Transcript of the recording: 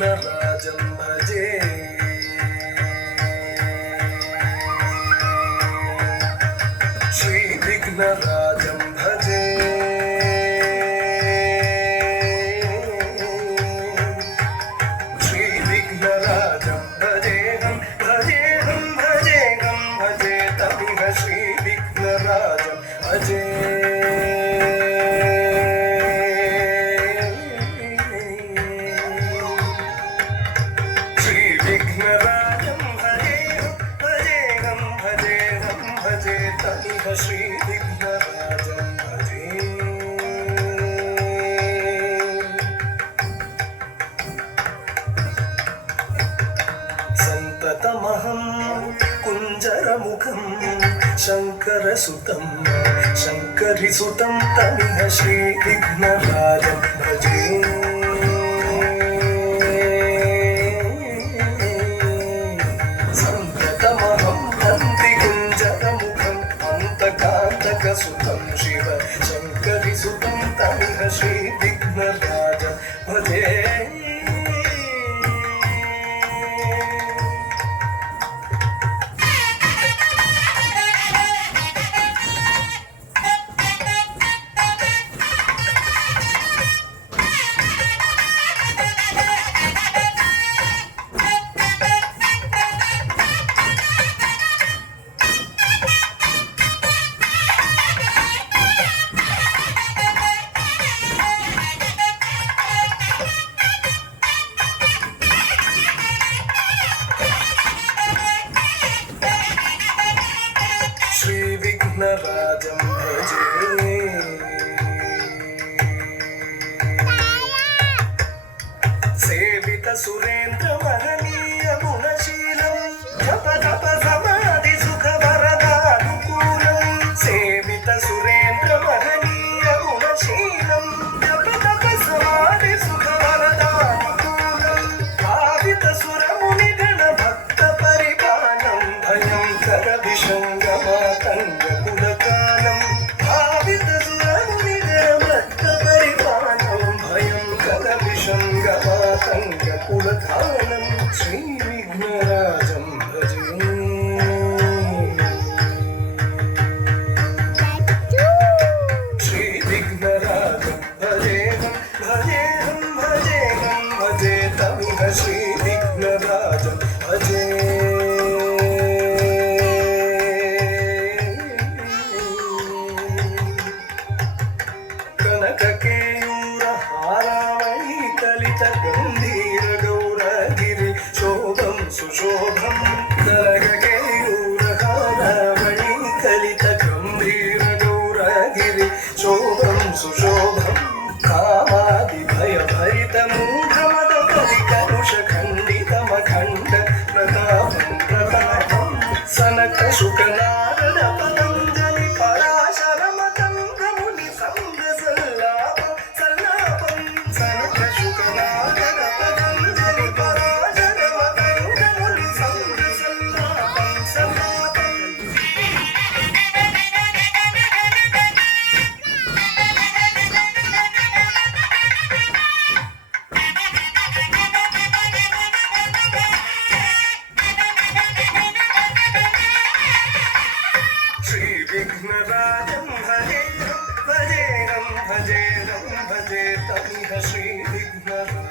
श्रीविघ्नराजं भजे श्रीविघ्नराजं भजे श्रीविघ्नराजं भजेहं भजेहं भजेहं भजे तमिह श्रीविघ्नराजं भजे श्रीविघ्नराजं भजेहं भजेहं भजेहं भजे तमिह श्रीविघ्नराजं भजे सन्ततमहं कुञ्जरमुखं शङ्करसुतं शङ्करिसुतं तमिह श्रीविघ्नराजं भजे सुतं शिव शङ्करिसुतं तमिह श्रीविघ्नराजं भजे श्रीविघ्नराजं भजे सेवित सुरेन्द्र महनीय गुणशीलं जप तप समाधि सुख वरदानुकूलं सेवित सुरेन्द्र महनीय गुणशीलं जप तप समाधि सुख वरदानुकूलं भावित सुरमुनिगण भक्त परिपालं भयंकर विषङ्गमातङ्गकुलकालं भावित सुरमुनिगण भक्त परिपालं भयंकर विषङ्गमातङ्गकुलकालं श्रीविघ्नराजं भजे श्रीविघ्नराजं भजेहं भजेहं भजेहं भजे तमिह श्रीविघ्नराजं भजे कनककेयूर हारावळी कलित गंभीर गौरगिरि शोभं सुशोभं कनककेयूर हारावळी कलित गंभीर गौरगिरि शोभं सुशोभं कामादि भयभरित मूढमद परिकलुष खण्डितमखण्ड प्रतापं प्रतापं सनक शुक नारद पतञ्जलि पराशर मतंग मुनि संग सल्लापं सल्लापं सनक शुक नारद पतञ्जलि पराशर मतंग मुनि संग सल्लापं सल्लापं श्रीविघ्नराजं भजेहं भजेहं भजे तमिह श्रीविघ्नराजं